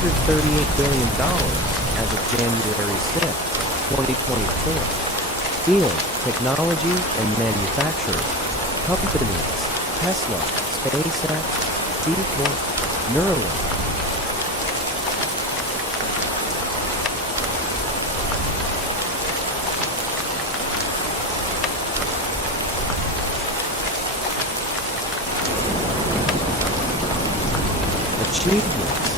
$138 billion as of January 6, 2024. Field, technology, and manufacturing. Companies: Tesla, SpaceX, C-Corp, Neuralink. Achievements.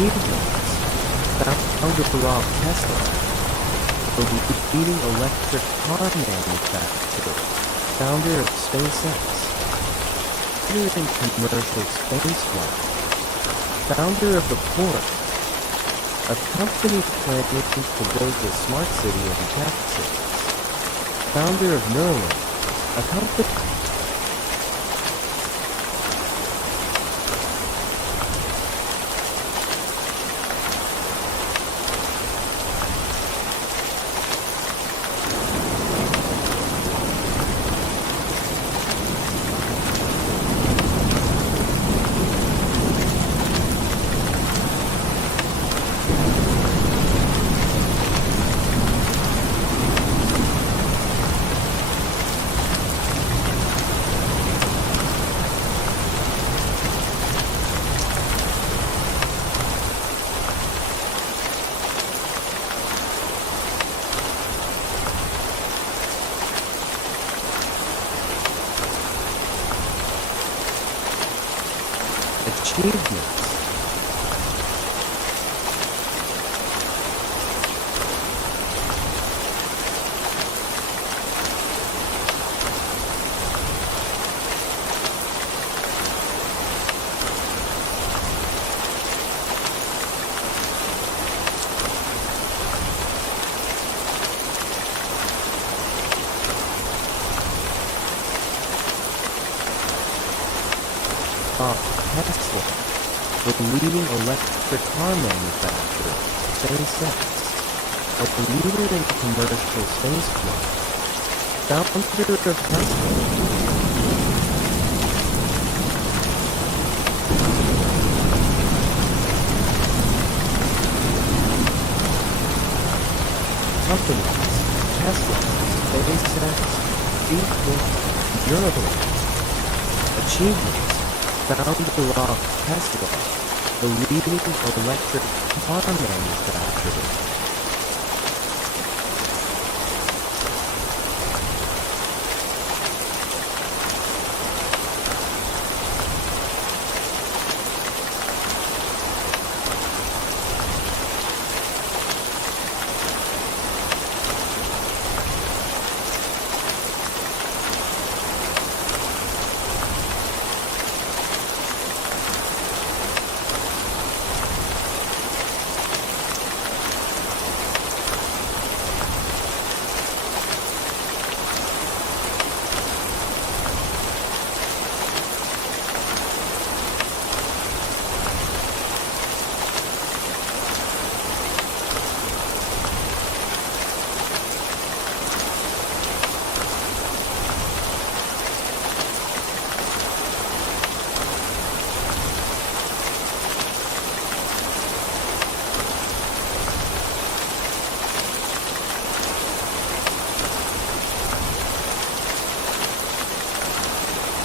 Achievements. Founder Rob Tesla, the leading electric car manufacturer. Founder of SpaceX. Leader in commercial spaceflight. Founder of the Port, a company planning to build a smart city in Texas. Founder of Neuralink, a company achievements. Tesla, the leading electric car manufacturer. SpaceX, a leader in commercial spaceflight. Founder of Tesla. Companies. Tesla, SpaceX, Facebook, Neuralink. Achievements. Founder of Tesla, the leading electric car manufacturer.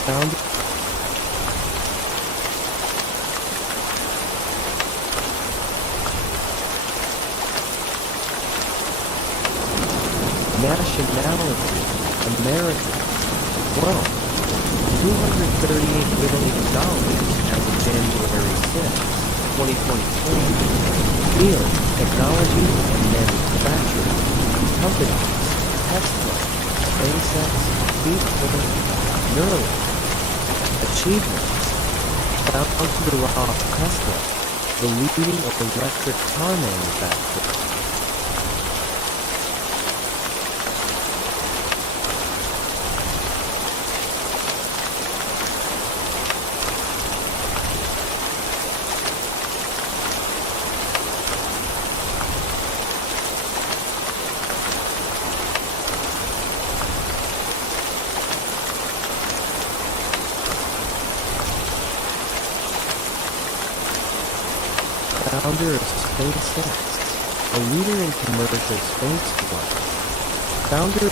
Founder. Nationality, American. Wealth, $238 billion as of January 6, 2023. Field, technology and manufacturing. Companies, Tesla, SpaceX, Facebook, Neuralink. Achievements. Founder of Tesla, the leading electric car manufacturer. Founder of SpaceX, a leader in commercial spaceflight. Founder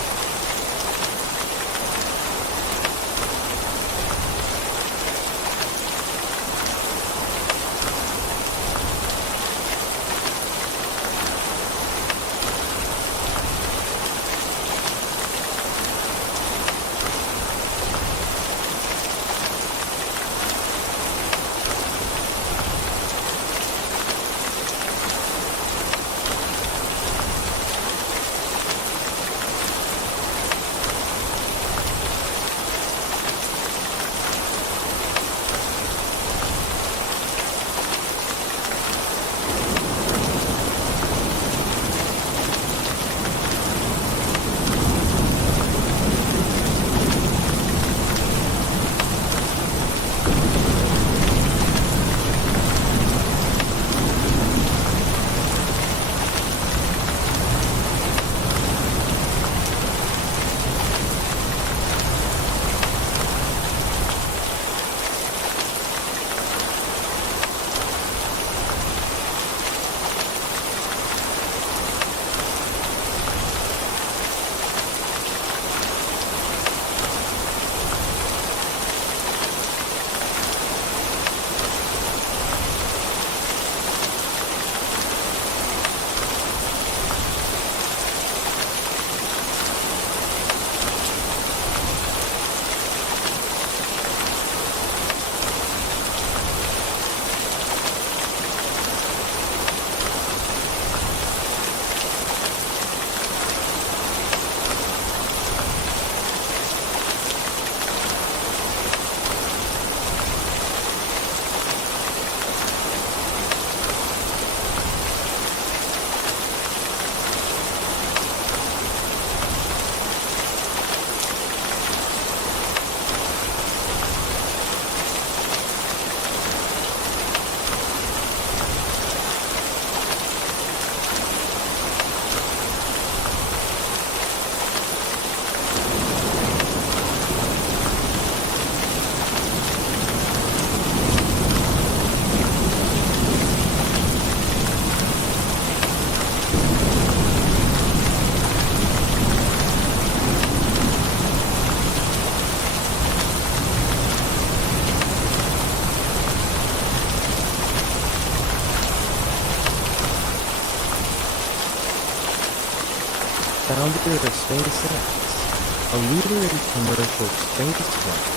founder of SpaceX, a leader in commercial spaceflight,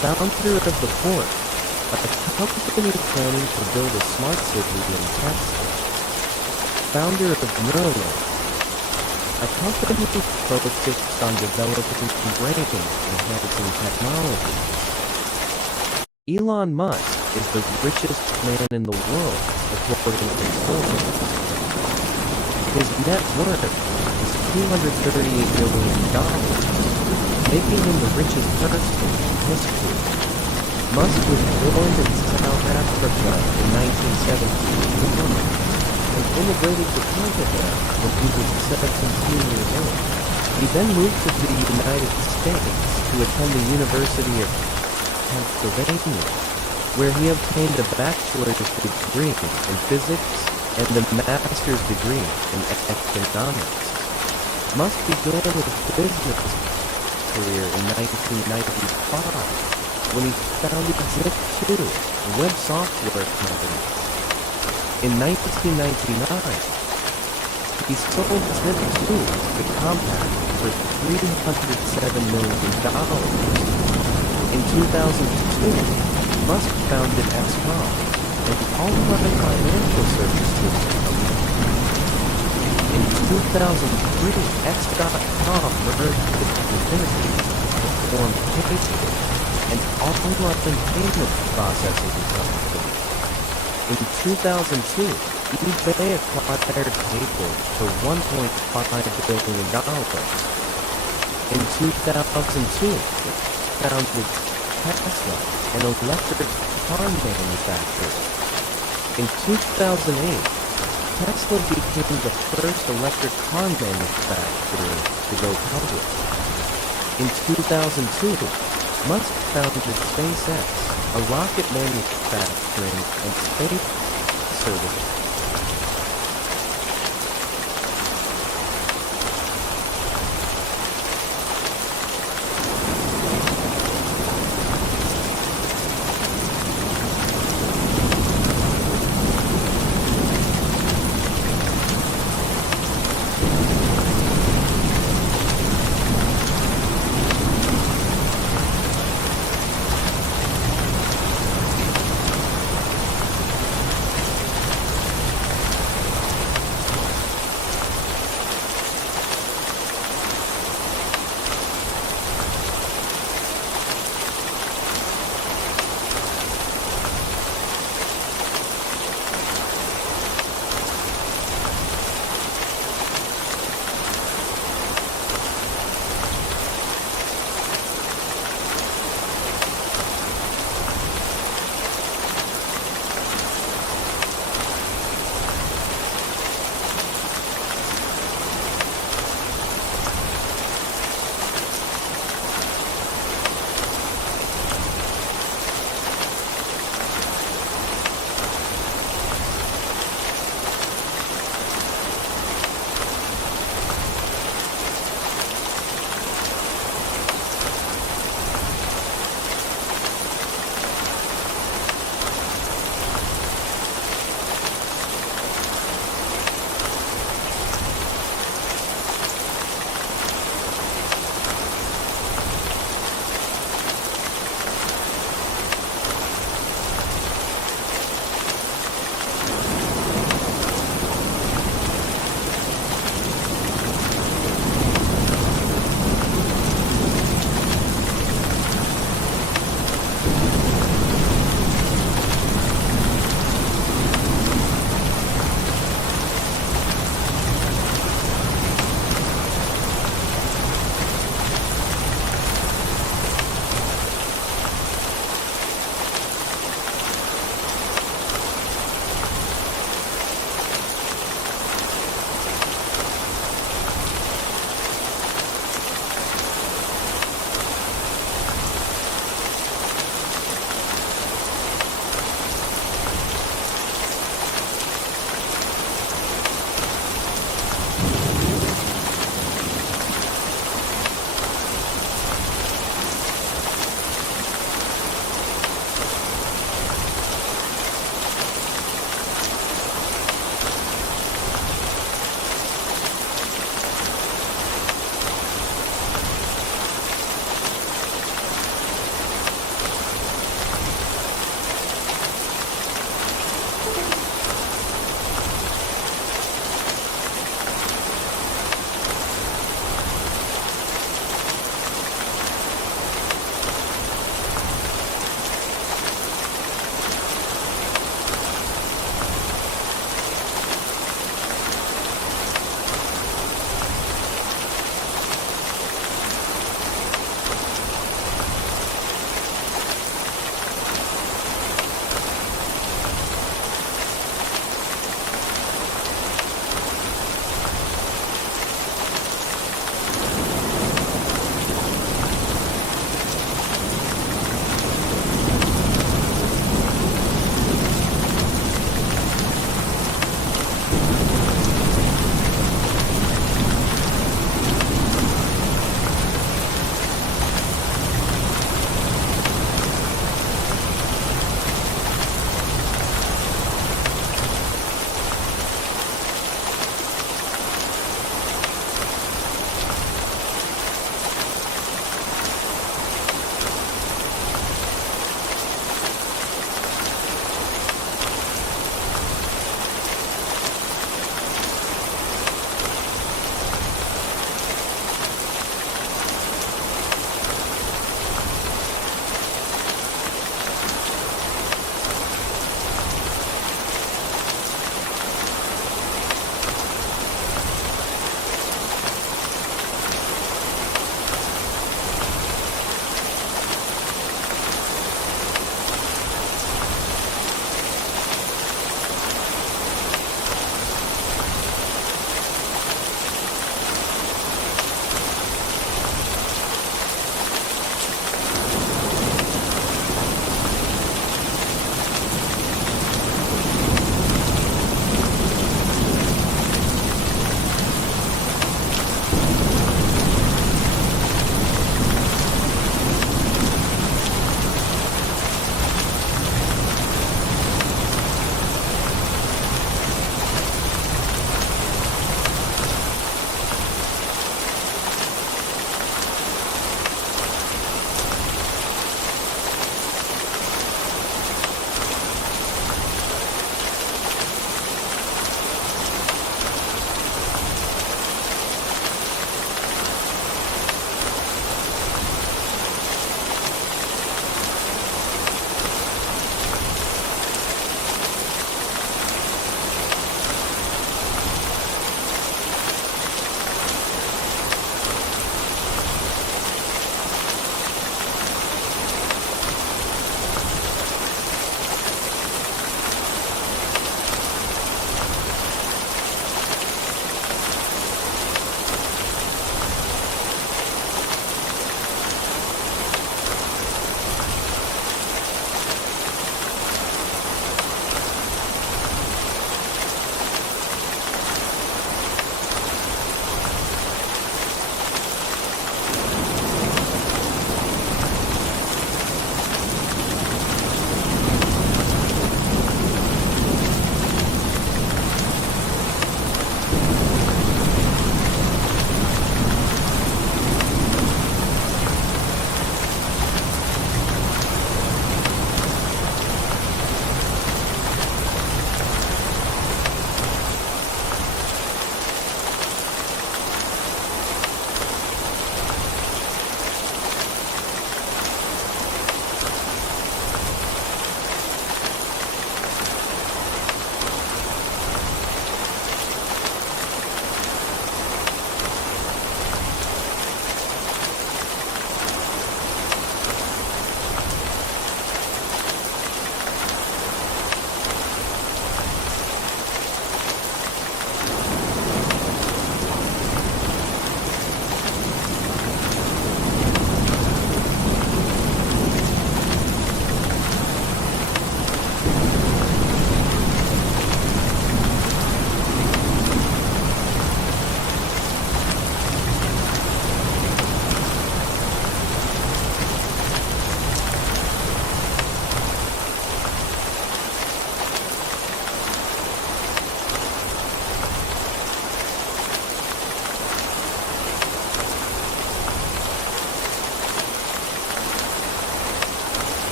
founder of The Port, a company planning to build a smart city in Texas, founder of Neuralink, a company focused on developing brain-enhancing technology. Elon Musk is the richest man in the world, according to Forbes. His net worth is $238 billion, making him the richest person in history. Musk was born in South Africa in 1971 and immigrated to Canada when he was 17 years old. He then moved to the United States to attend the University of Pennsylvania, where he obtained a bachelor's degree in physics and a master's degree in economics. Musk began his business career in 1995 when he founded Zip2, a web software company. In 1999, he sold Zip2 to Compaq for $307 million. In 2002, Musk founded XCOM, an online financial services company. In 2003, X.com merged with Infinity to form PayPal, an online payment processing company. In 2002, eBay acquired PayPal for $1.5 billion. In 2002, founded Tesla, an electric car manufacturer. In 2008, Tesla became the first electric car manufacturer to go public. In 2002, Musk founded SpaceX, a rocket manufacturing and space service.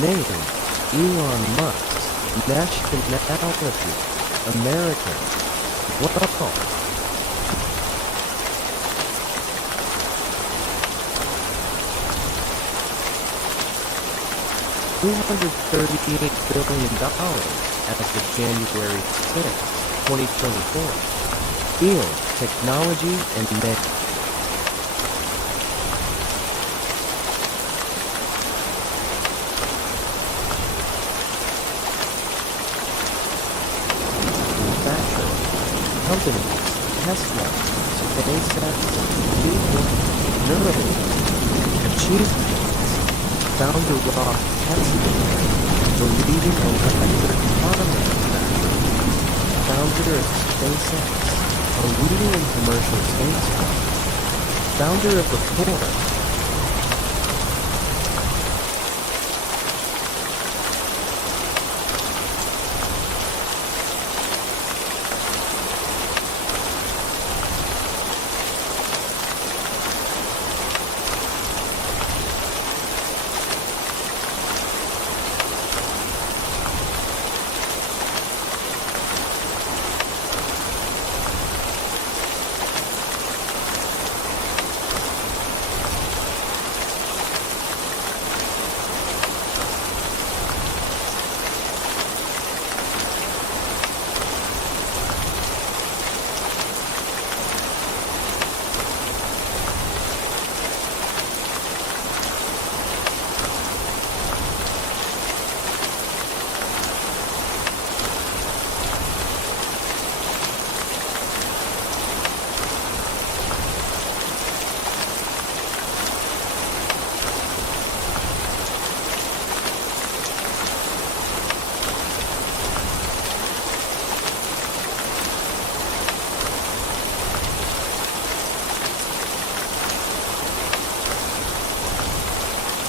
Name: Elon Musk. Nationality: American. Wealth: 238 billion dollars as of January 6, 2024. Field: Technology and manufacturing. Companies: Tesla, SpaceX, Google, Neuralink. Achievements: Founder Rob Tesla, the leading electric car manufacturer. Founder of SpaceX, a leader in commercial spaceflight. Founder of Rapport.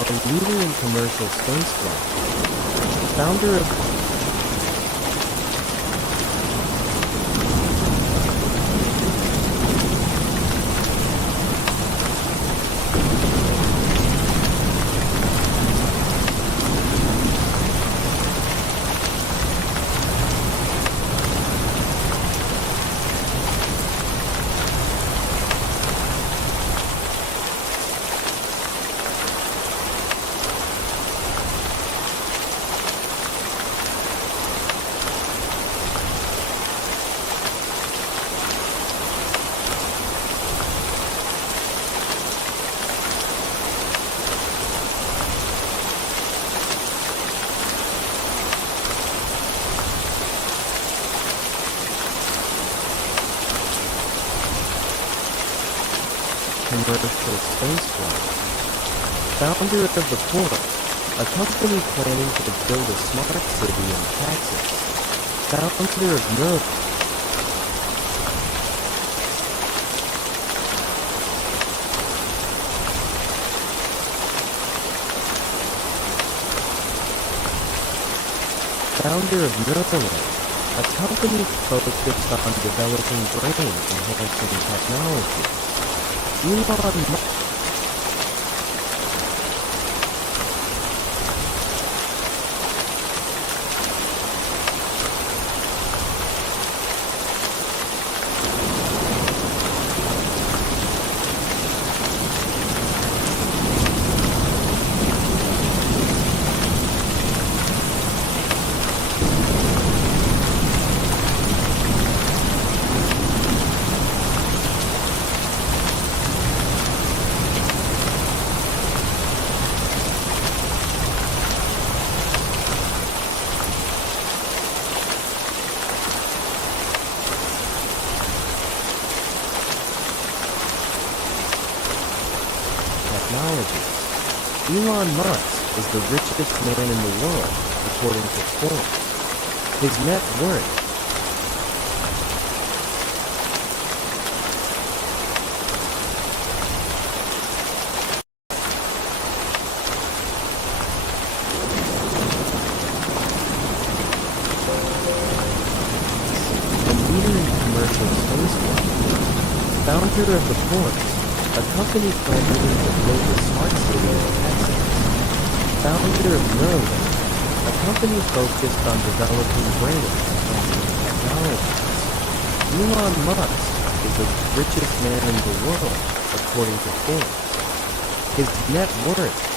A leader in commercial spaceflight. Founder of commercial spaceflight. Founder of Rapport, a company planning to build a smart city in Texas. Founder of Neuralink. Founder of Neuralink, a company focused on developing brain-enhancing technology. Elon Musk. Elon Musk is the richest man in the world, according to Forbes. His net worth a leader in commercial spaceflight. Founder of Rapport, a company planning to build a smart city in Texas. founder of Neuralink, a company focused on developing brain-enhancing technologies. Elon Musk is the richest man in the world, according to Forbes. His net worth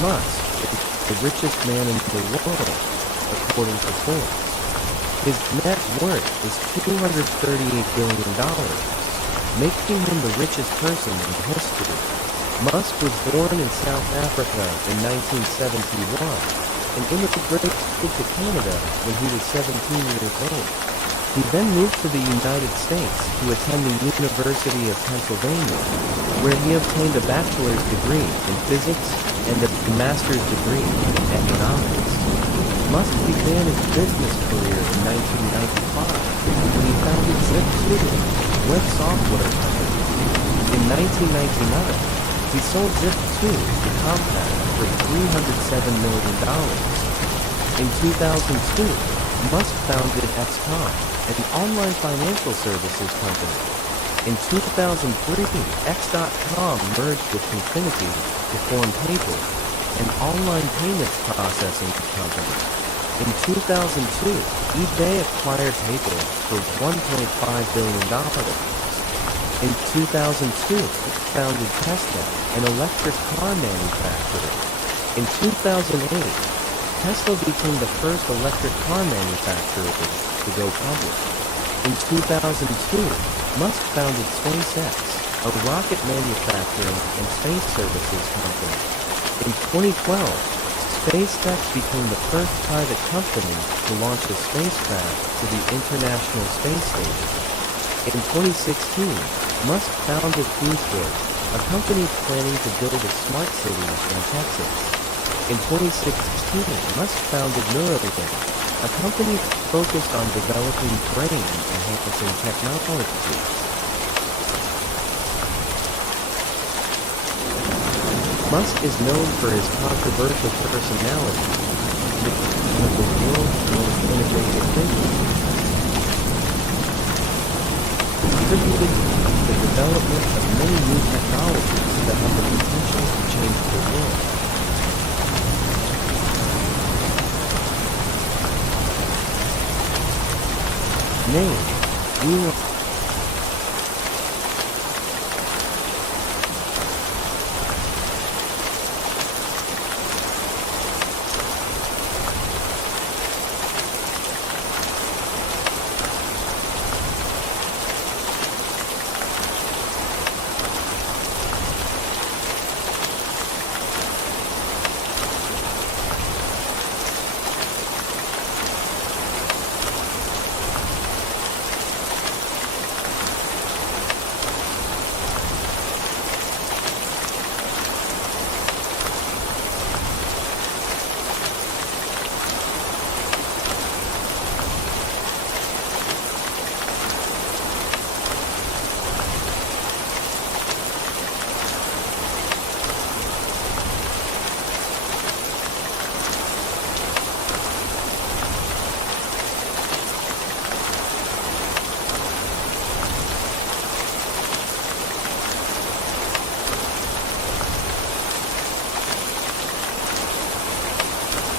Musk is the richest man in the world, according to Forbes. His net worth is $238 billion, making him the richest person in history. Musk was born in South Africa in 1971 and immigrated to Canada when he was 17 years old. He then moved to the United States to attend the University of Pennsylvania, where he obtained a bachelor's degree in physics and a master's degree in economics. Musk began his business career in 1995 when he founded Zip2, a web software company. In 1999, he sold Zip2 to Compaq for $307 million. In 2002, Musk founded XCOM, an online financial services company. In 2003, X.com merged with Confinity to form PayPal, an online payments processing company. In 2002, eBay acquired PayPal for $1.5 billion. In 2002, it founded Tesla, an electric car manufacturer. In 2008, Tesla became the first electric car manufacturer to go public. In 2002, Musk founded SpaceX, a rocket manufacturing and space services company. In 2012, SpaceX became the first private company to launch a spacecraft to the International Space Station. In 2016, Musk founded FuseWorks, a company planning to build a smart city in Texas. In 2016, Musk founded Neuralink, a company focused on developing brain-enhancing technology. Musk is known for his controversial personality and is one of the world's most innovative thinkers. He contributed to the development of many new technologies that have the potential to change the world. Name: Elon